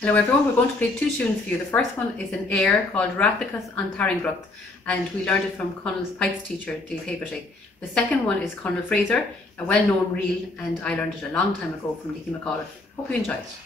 Hello everyone, we're going to play two tunes for you. The first one is an air called Rathacus an Taringrucht, and we learned it from Connell's pipes teacher, Dave Haberty. The second one is Conall Fraser, a well-known reel, and I learned it a long time ago from Dickie McAuliffe. Hope you enjoy it.